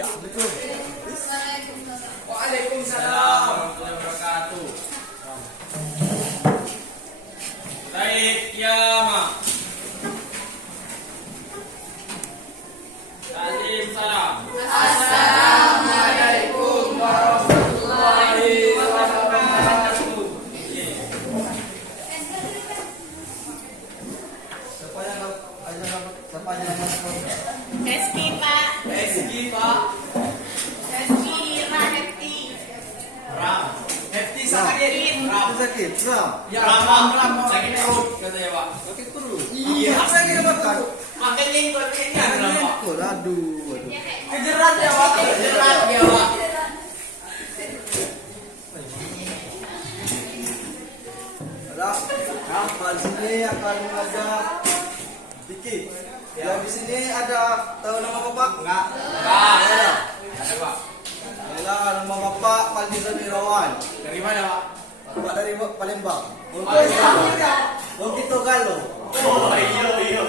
Assalamualaikum warahmatullahi wabarakatuh. Baik, Yama. Salim salam. Assalamualaikum warahmatullahi wabarakatuh. Siapa yang Reski Pak. Reski Pak. Reski Rahepti. Ram. Hefti sakit. Ram. Sakit. Ram. Sakit perut katanya Pak. Sakit perut. Iya. Apa yang kita makan? Makan lingkor ini ada Pak. Aduh. Kejerat ya Pak. Kejerat ya Pak. Apa di sini akan mengajar sedikit. Yang di sini ada tahu nama bapak? Enggak. Ada. Ada Pak. Adalah nama bapak Faldizon Irawan. Dari mana Pak? Bapak dari Palembang. Palembang. Bukit Togalo. Oh iya.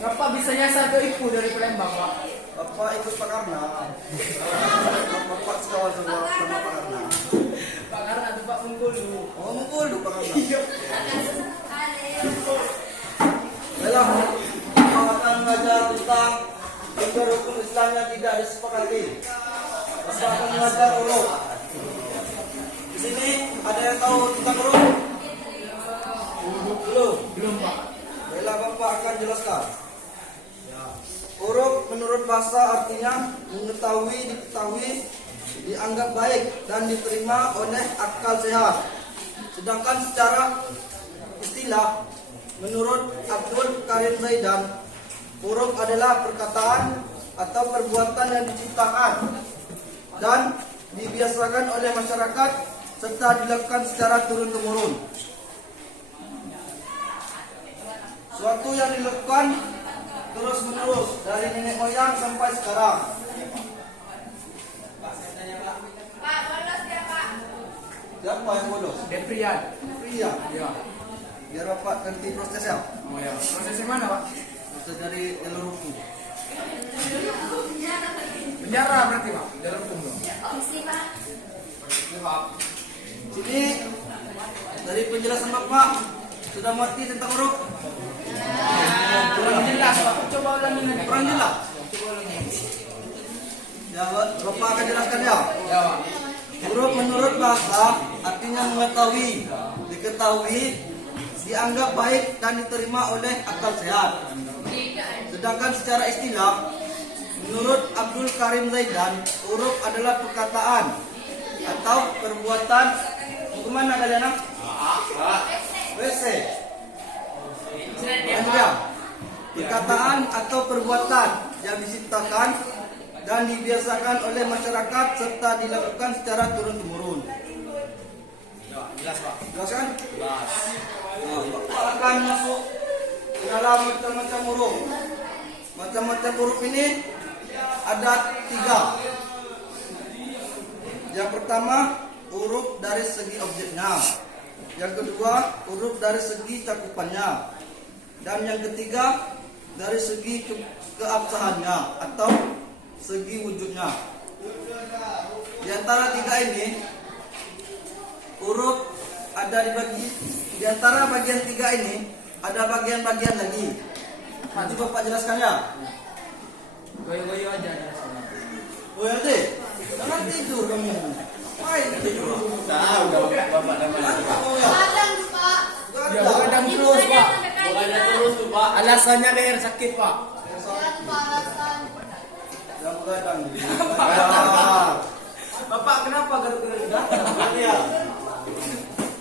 Kenapa bisa nyasar ke Ipu dari Palembang, Pak? Bapak ikut Pak Karna. Bapak sekawan sama Pak Karna. Pak Karna itu Pak Bengkulu. Oh, Bengkulu Pak Karna. Baiklah, kita akan mengajar tentang tiga rukun Islam yang tidak disepakati. Bapak akan mengajar urut. Di sini ada yang tahu tentang urut? Belum, Pak. Baiklah, Bapak akan jelaskan. Huruf menurut bahasa artinya mengetahui, diketahui, dianggap baik dan diterima oleh akal sehat. Sedangkan secara istilah menurut Abdul Karim Zaidan, huruf adalah perkataan atau perbuatan yang diciptakan dan dibiasakan oleh masyarakat serta dilakukan secara turun-temurun. Suatu yang dilakukan terus menerus dari nenek moyang sampai sekarang. Pak, bolos ya Pak. Siapa yang bolos? Deprian. Pria. Ya. Biar bapak ganti prosesnya. Oh ya. Prosesnya mana, Pak? Proses dari jalur hukum. Penjara berarti, Pak. Dalam hukum dong. Komisi Pak. Sini dari penjelasan bapak sudah mengerti tentang huruf? Kurang jelas, Pak. Coba ulangi lagi. Kurang jelas. Coba ulangi. Ya, bapak akan jelaskan ya. Ya, Pak. Huruf menurut bahasa artinya mengetahui, diketahui, dianggap baik dan diterima oleh akal sehat. Sedangkan secara istilah, menurut Abdul Karim Zaidan, huruf adalah perkataan atau perbuatan. Kemana kalian? WC. Lanjut. Perkataan atau perbuatan yang diciptakan dan dibiasakan oleh masyarakat serta dilakukan secara turun-temurun. Jelas Pak. Jelas kan? Jelas. Nah, Bapak akan masuk ke dalam macam-macam huruf. Macam-macam huruf ini ada 3. Yang pertama, huruf dari segi objeknya. Yang kedua, huruf dari segi cakupannya. Dan yang ketiga, dari segi keabsahannya atau segi wujudnya. Di antara 3 ini, huruf ada di antara bagian 3 ini ada bagian-bagian lagi. Nanti Bapak jelaskan ya. Goyo-goyo aja. Oh ya deh, jangan tidur kamu. Main tidur. Tahu Bapak namanya. Oh ya. Kadang Pak. Ya, kadang terus, Pak. Bukannya terus tuh Pak. Alasannya leher sakit, Pak. Jangan alasan. Yang begadang. Bapak kenapa gara-gara datang? Ya.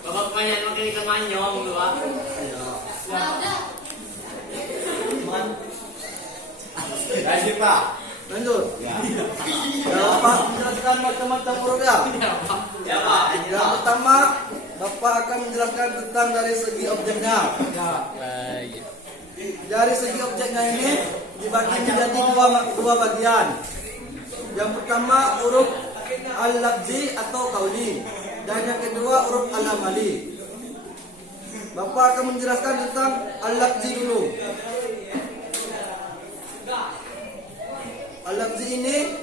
Bapak kebanyakan makan ikan manyong tuh Pak. Ya udah. Lanjut Pak. Lanjut. Ya. Bapak menjelaskan macam-macam huruf ya. Ya Pak. Yang pertama, Bapak akan menjelaskan tentang dari segi objeknya. Ya. Dari segi objeknya ini dibagi menjadi dua bagian. Yang pertama huruf al-lafzi atau qauli dan yang kedua huruf al-amali. Bapak akan menjelaskan tentang al-lafzi dulu. ini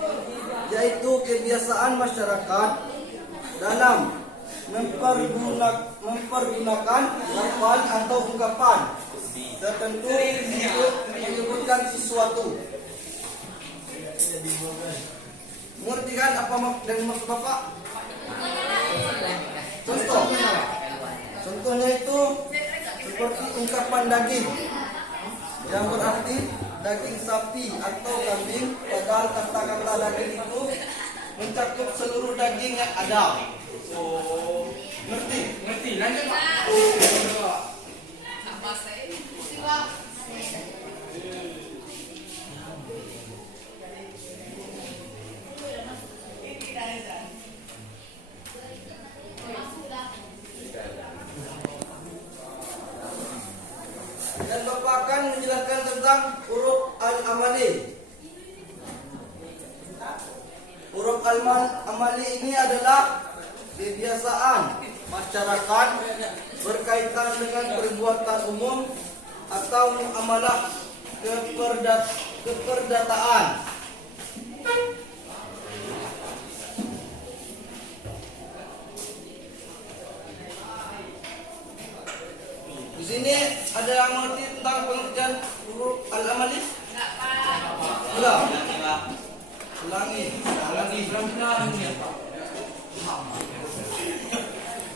yaitu kebiasaan masyarakat dalam mempergunakan lafal atau ungkapan tertentu untuk menyebutkan sesuatu. Mengerti kan apa maksud Bapak? Contohnya itu seperti ungkapan daging yang berarti daging sapi atau kambing, padahal kata-kata daging itu mencakup seluruh daging yang ada. Ngerti? Ngerti, lanjut Pak. Pak. Dan Bapak akan menjelaskan tentang huruf al-amali. Huruf al-amali ini adalah kebiasaan masyarakat berkaitan dengan perbuatan umum atau muamalah keperdataan. Di sini ada yang mengerti tentang pengertian huruf al-amali? Enggak. Ulangi.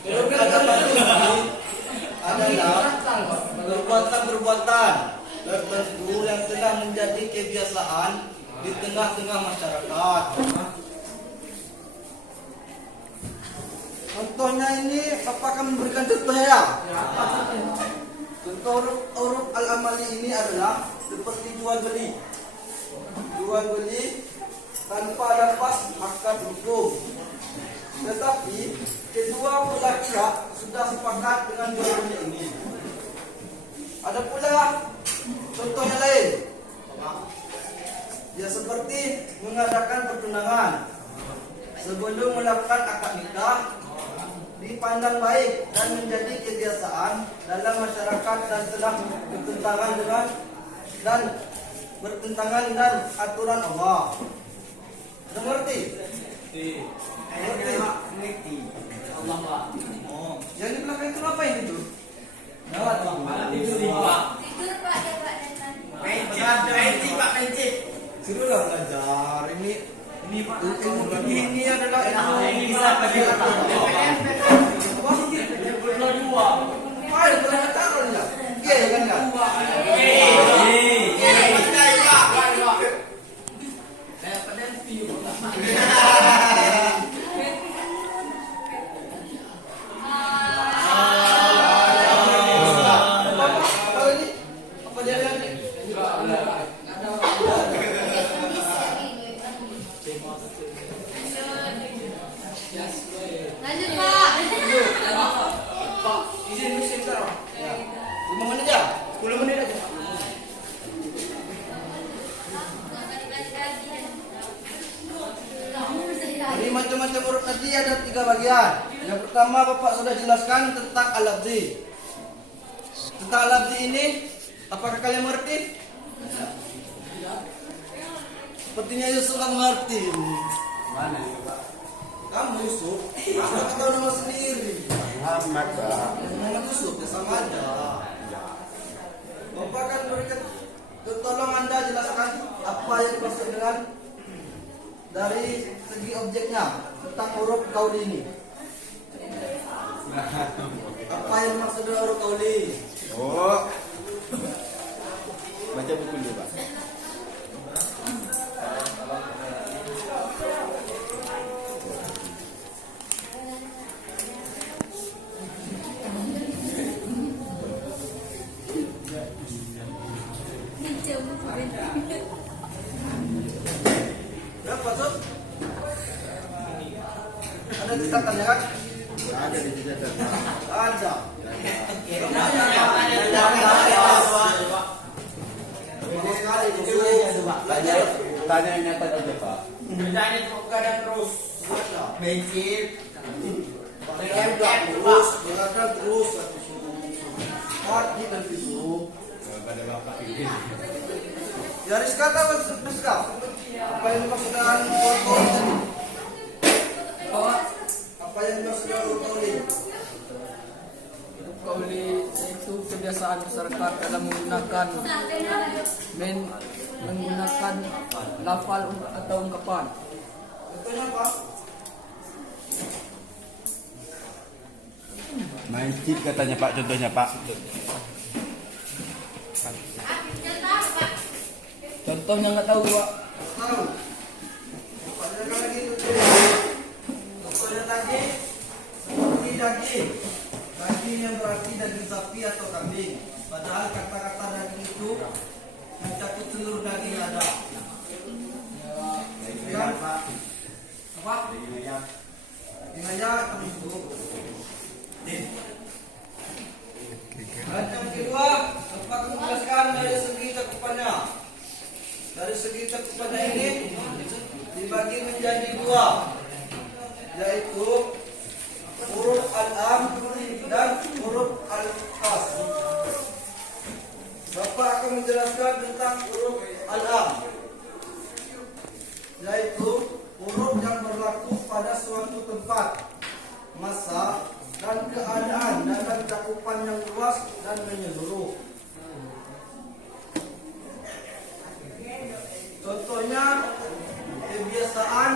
Huruf al-amali adalah perbuatan-perbuatan tertentu yang telah menjadi kebiasaan di tengah-tengah masyarakat. Contohnya ini, Bapak akan memberikan contohnya ya. Contoh huruf al-amali ini adalah seperti jual beli. Jual beli tanpa lafaz akad hukum. Tetapi kedua belah pihak sudah sepakat dengan jual beli ini. Ada pula contoh yang lain. Ya seperti mengadakan pertunangan. Sebelum melakukan akad nikah dipandang baik dan menjadi kebiasaan dalam masyarakat dan telah bertentangan dan aturan Allah. Mengerti? Mengerti. Allah Pak. Oh, yang di belakang itu apa ini tuh? Tidur Pak. Tidur Pak, ya Pak. Pencit Pak, pencit. Suruhlah belajar ini Pak. ini adalah Ini bisa bagi dua. Ayo pernah caranya. Iya kan enggak? Apa dia lihat nih? Lanjut Pak. Pak, izin musim sekarang. Ya. 5 menit ya? 10 menit aja. Jadi macam-macam huruf tadi ada 3 bagian. Yang pertama Bapak sudah jelaskan tentang al-lafzi. Tentang al-lafzi ini, apakah kalian mengerti? Sepertinya Yusuf kan mengerti. Mana? Kamu Yusuf, aku tahu nama sendiri. Muhammad Pak. Muhammad Yusuf, ya sama aja. Bapak akan berikan, tolong Anda jelaskan apa yang dimaksud dengan dari segi objeknya tentang huruf kauli ini. Apa yang dimaksud dengan huruf kauli? Oh. Baca buku dulu Pak. Berapa Sob? Ada catatannya kan? Ada di catatan. Ada. Tanya yang nyata aja Pak. Kerjaan itu kadang terus. Pencit. Terus, berada terus. Mati dan tisu. Pada Bapak ini. Ya Rizka tahu Rizka? Apa yang dimaksud dengan workaholic tadi? Oh, Apa yang dimaksud dengan workaholic? kauli itu kebiasaan masyarakat dalam menggunakan menggunakan lafal atau ungkapan. Contohnya apa? Main cheat katanya Pak, contohnya Pak. Contohnya nggak tahu Pak. Tahu. Pada lagi itu. Contohnya tadi seperti daging. Daging yang berarti daging sapi atau kambing. Padahal kata-kata daging itu mencakup seluruh daging yang ada. Ya, Pak. Apa? Daging ayam itu. Dan yang kedua, dapat menjelaskan dari segi cakupannya. Dari segi cakupannya ini dibagi menjadi dua, yaitu huruf al-am dan huruf al-khas. Bapak akan menjelaskan tentang huruf al-am, yaitu huruf yang berlaku pada suatu tempat, masa, dan keadaan dalam cakupan yang luas dan menyeluruh. Contohnya kebiasaan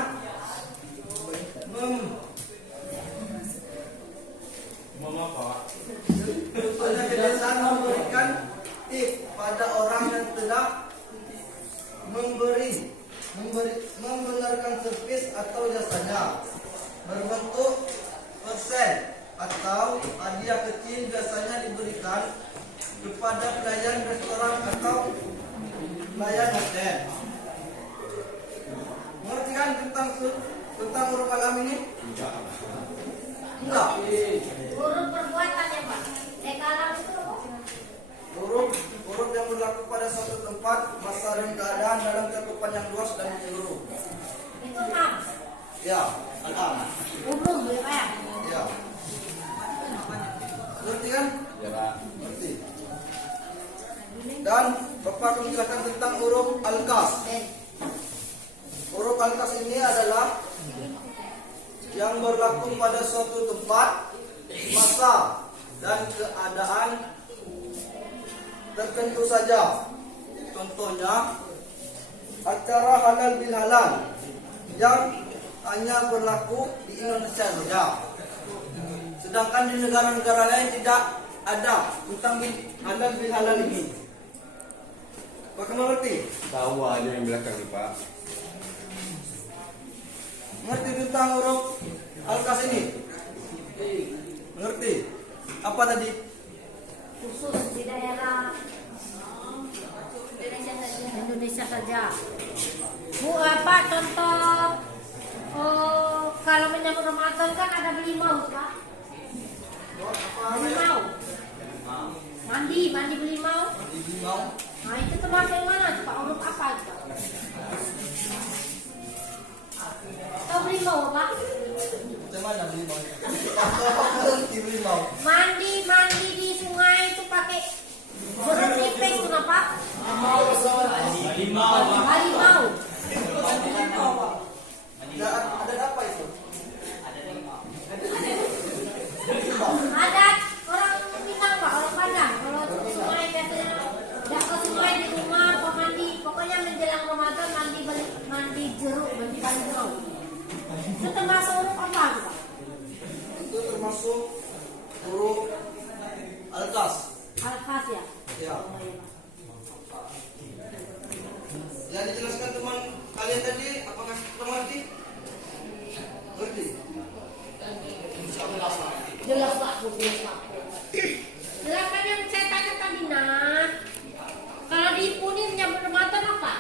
Contohnya kebiasaan memberikan tip pada orang yang telah membenarkan servis atau jasanya berbentuk persen atau hadiah kecil biasanya diberikan kepada pelayan restoran atau pelayan hotel. Mengerti kan tentang huruf al-am ini? Enggak. Huruf perbuatan ya Pak. Kalam itu Huruf yang berlaku pada suatu tempat, masa dan keadaan dalam cakupan yang luas dan menyeluruh. itu am. Ya, al-am. Umum ya Pak. Ya. Ngerti kan? Ya Pak. Ngerti. Dan Bapak akan menjelaskan tentang huruf al-kas. Huruf al-kas ini adalah yang berlaku pada suatu tempat, masa, dan keadaan tertentu saja. Contohnya acara halal bil halal yang hanya berlaku di Indonesia saja. Sedangkan di negara-negara lain tidak ada tentang halal bil halal ini. Pak mengerti? Tahu aja yang belakang nih Pak. Mengerti tentang huruf al-kas ini? Mengerti? Apa tadi? Khusus di daerah Indonesia saja. Bu, apa contoh kalau menyambut Ramadan kan ada belimau Pak. Belimau. Mandi belimau. Nah itu termasuk yang mana Pak? Huruf apa itu Pak? Tahu belimau Pak? Bagaimana belimau? Mengerti belimau? Mandi di sungai itu pakai huruf nipis itu apa? Harimau. Ada apa itu? Ada orang Minang Pak, orang Padang. Kalau ke sungai biasanya tidak ke sungai di rumah, apa mandi. Pokoknya menjelang Ramadan mandi jeruk, mandi jeruk. Itu termasuk huruf apa itu Pak? Itu termasuk huruf al-kas. Al-Khas ya? Ya. Yang dijelaskan teman kalian tadi, apakah kita mengerti? Ngerti? Jelas Pak, jelas Pak. Jelas kan yang saya tanya tadi nah. Kalau di Puni menyambut Ramadan apa?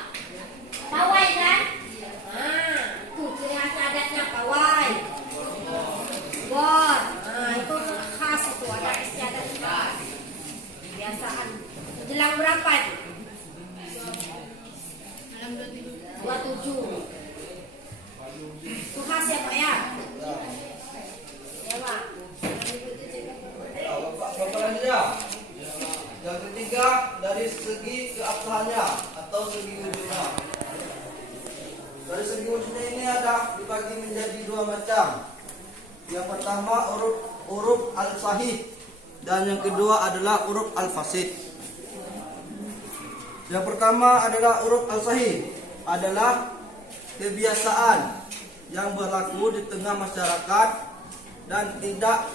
Pawai kan? Nah, itu ciri khas adatnya pawai. Bon, nah itu khas itu ada istiadat khas. Kebiasaan. Jelang berapa itu? 27. Itu khas ya Pak ya? Ya Pak. Ya, Bapak lanjut ya. Yang ketiga, dari segi keabsahannya atau Yang pertama huruf al-sahih dan yang kedua adalah huruf al-fasid. Yang pertama adalah huruf al-sahih, adalah kebiasaan yang berlaku di tengah masyarakat dan tidak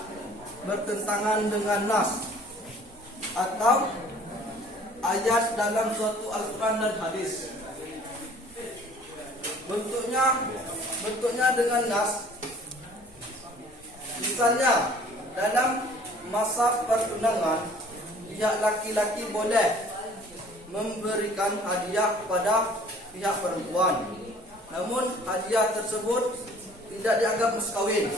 bertentangan dengan nas atau ayat dalam suatu Al-Quran dan hadis. Bentuknya dengan nas. Misalnya dalam masa pertunangan, pihak laki-laki boleh memberikan hadiah kepada pihak perempuan. Namun hadiah tersebut tidak dianggap mas kawin.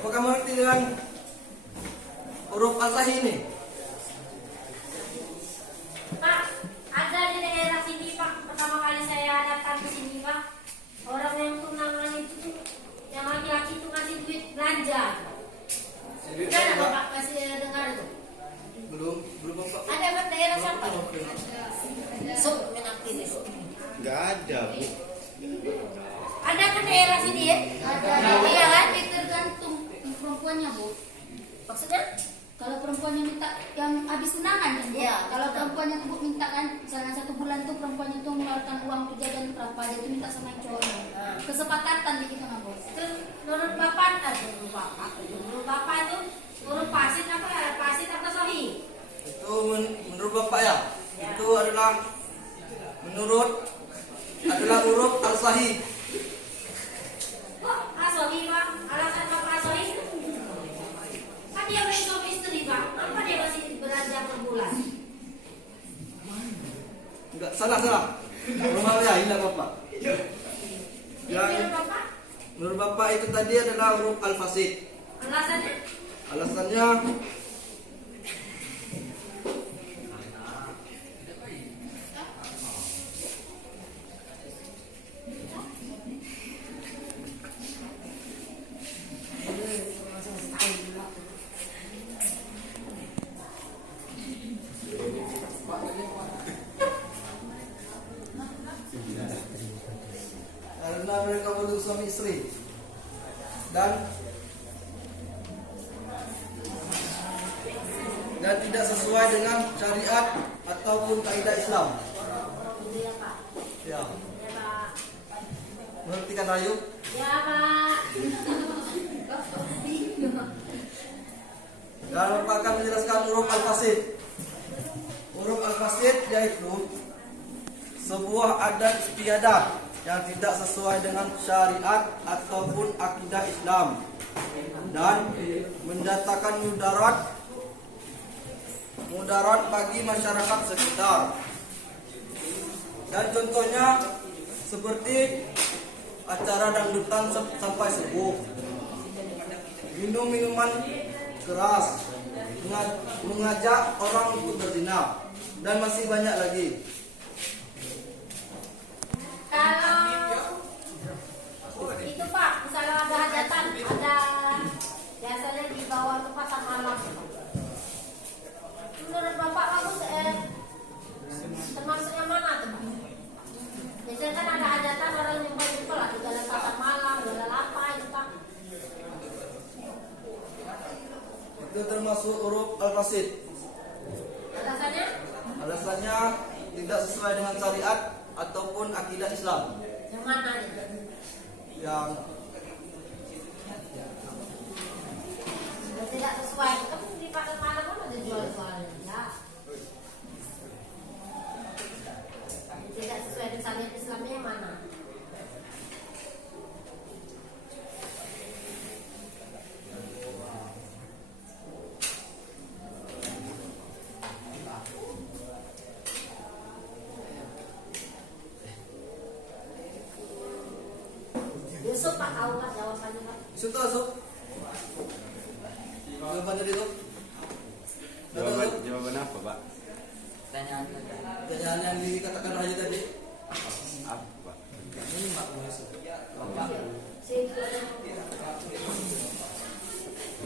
Apakah mengerti dengan huruf al-sahih ini? Pak, ada di daerah sini Pak, pertama kali saya datang ke sini Pak, orang yang tunangan itu, yang laki-laki itu ngasih duit belanja. Ada nggak Pak kasih dengar itu? Belum Pak. Ada Pak daerah siapa? Sok menakti deh. Nggak ada, Bu. Ada kan daerah sini ya? Ada. Iya kan? Tergantung perempuannya Bu. Maksudnya? Kalau perempuan yang minta yang habis tunangan kan, Bu? Iya. Kalau perempuan yang Bu minta kan, misalnya 1 bulan tuh perempuannya tuh mengeluarkan uang untuk jajan berapa, dia tuh minta sama cowoknya. Kesepakatan di kita nggak bos? Terus menurut Bapak, menurut Bapak itu huruf fasid apa sahih? Itu menurut Bapak ya. Itu adalah huruf al-sahih. Kok sahih Pak? Alasan Bapak sahih? Kan dia punya suami istri Pak. Apa dia masih belanja per bulan? Enggak, salah. Rumah saya hilang Bapak. Menurut Bapak? Menurut Bapak itu tadi adalah huruf al-fasid. Alasannya? Alasannya karena mereka belum suami istri dan tidak sesuai dengan syariat ataupun kaidah Islam. Iya Pak. Ya. Ya Pak. Mengerti kan Ayu? Ya Pak. Dan Bapak akan menjelaskan huruf al-fasid. Huruf al-fasid yaitu sebuah adat istiadat yang tidak sesuai dengan syariat ataupun akidah Islam dan mendatangkan mudarat bagi masyarakat sekitar. Dan contohnya seperti acara dangdutan sampai subuh, minum minuman keras, mengajak orang untuk berzina, dan masih banyak lagi. Kalau itu Pak, misalnya ada hajatan, ada biasanya dibawa ke pasar malam. Menurut Bapak bagus termasuk yang mana tuh Pak? Biasanya kan ada hajatan orang yang jumpa lah di dalam pasar malam, dalam apa itu Pak? Itu termasuk huruf al-fasid. Alasannya? Alasannya tidak sesuai dengan syariat ataupun akidah Islam. Yang mana itu? Yang tidak sesuai. Kan di pasar malam kan ada jual-jualnya. Ya. Tidak sesuai dengan syariat Islamnya yang mana? Yusuf Pak tahu Pak jawabannya Pak. Sudah masuk. Jawabannya itu. Jawaban apa, Pak? Pertanyaan yang dikatakan Raja tadi. Apa, Pak? Ini Pak Yusuf.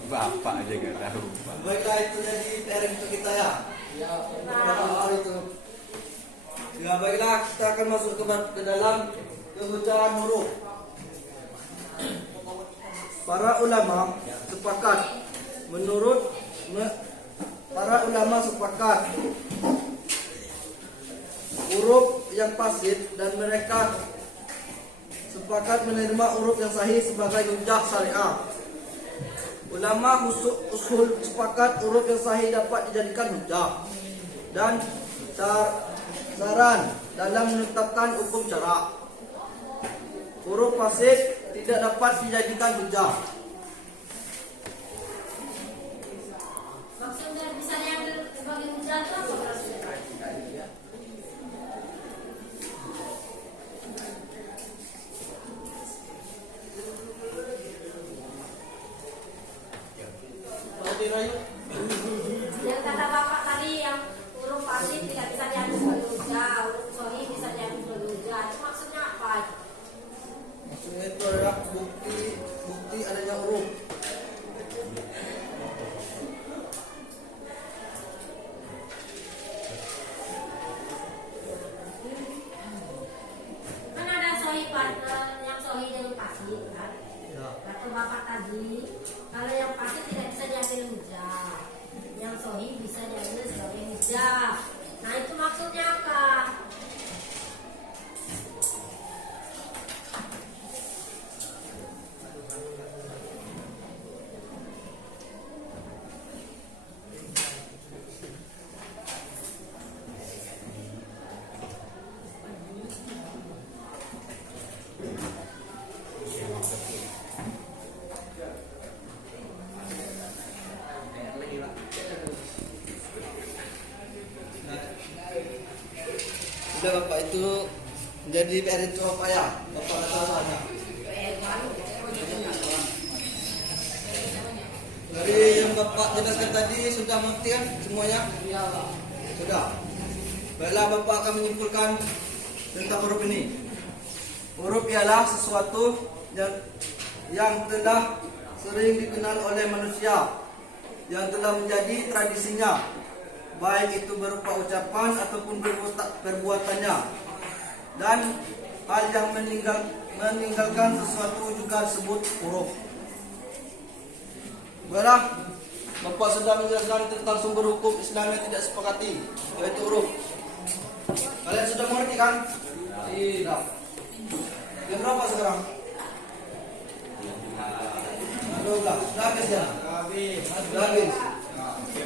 Bapak aja nggak tahu, Pak. Baiklah, itu jadi PR untuk kita ya. Hal itu. Ya baiklah, kita akan masuk ke dalam kebacaran huruf. para ulama sepakat huruf yang fasid dan mereka sepakat menerima huruf yang sahih sebagai hujjah syariah. Ulama usul sepakat huruf yang sahih dapat dijadikan hujjah dan saran dalam menetapkan hukum syarak. Huruf fasid tidak dapat dijadikan hujjah. Maksud dari bisa diambil sebagai hujjah itu apa berarti? Yang kata bapak tadi yang huruf fasid tidak bisa diambil sebagai hujjah, huruf sahih bisa diambil sebagai hujjah. Itu maksudnya apa? Maksudnya itu adalah bukti adanya huruf. Kan ada sahih yang sahih dengan fasid kan? Ya. Kata bapak tadi, kalau yang fasid tidak bisa diambil hujjah, yang sahih bisa diambil sebagai hujjah. Nah itu maksudnya apa? Sudah bapak itu menjadi PR itu apa ya? Bapak nggak tahu soalnya. Dari yang bapak jelaskan tadi sudah mengerti kan semuanya? Sudah. Baiklah bapak akan menyimpulkan tentang huruf ini. Huruf ialah sesuatu yang telah sering dikenal oleh manusia, yang telah menjadi tradisinya, baik itu berupa ucapan ataupun perbuatannya, dan hal yang meninggalkan sesuatu juga disebut huruf. Baiklah, bapak sudah menjelaskan tentang sumber hukum Islam yang tidak sepakati, yaitu huruf. Kalian sudah mengerti kan? Tidak. Yang berapa sekarang? 12. Sudah habis ya? Sudah habis.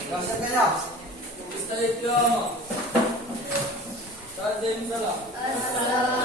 Kasih kaya. Assalamualaikum. Salam.